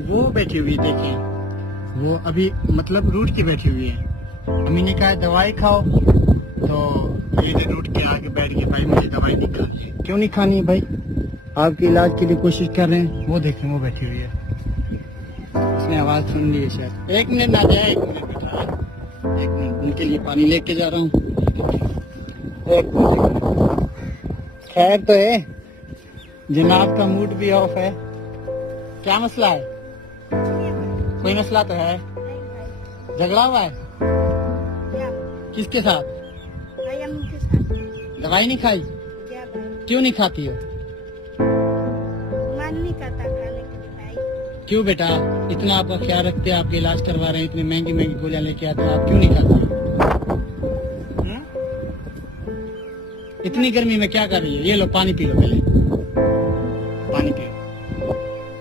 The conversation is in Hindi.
वो बैठी हुई है, देखिए वो अभी मतलब रूठ के बैठी हुई है। अम्मी ने कहा दवाई खाओ, तो ये रूठ के आके बैठ गई, भाई मुझे दवाई नहीं खानी है। क्यों नहीं खानी है भाई? आपके इलाज के लिए कोशिश कर रहे हैं। वो देखें वो बैठी हुई है, उसने आवाज सुन ली है शायद। एक मिनट ना जाए, एक मिनट बेटा, एक मिनट, उनके लिए पानी लेके जा रहा हूँ। एक मिनट, खैर तो है, जनाब का मूड भी ऑफ है। क्या मसला है? कोई मसला तो है? झगड़ा हुआ है? किसके साथ? दवाई नहीं खाई? क्यों नहीं खाती हो? मन नहीं करता खाने के लिए भाई। क्यों बेटा, इतना आपका ख्याल रखते हैं, आपके इलाज करवा रहे हैं, इतनी महंगी महंगी गोलियां लेके आते हैं, आप क्यों नहीं खाते? इतनी गर्मी में क्या कर रही है? ये लो पानी पी लो पहले।